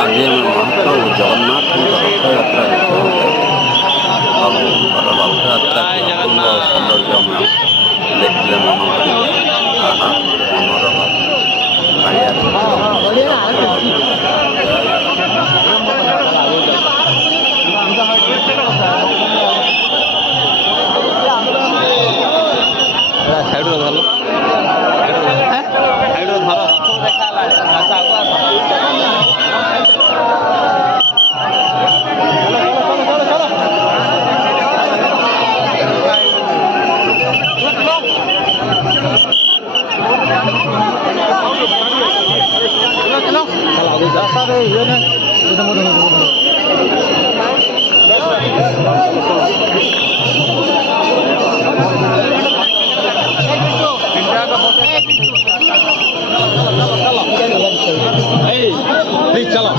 ଆଜି ଆମେ ମହାପ୍ରଭୁ ଜଗନ୍ନାଥଙ୍କ ରଥଯାତ୍ରା ଦେଖିବାକୁ ପ୍ରଭୁଙ୍କର ରଥଯାତ୍ରା କି ଅପୂର୍ବ ସୌନ୍ଦର୍ଯ୍ୟମୟ ଦେଖିଲେ ମନ କରିବ ଆହା ମନର କାଳିଆ ସାଇଡ୍ ଧର चलो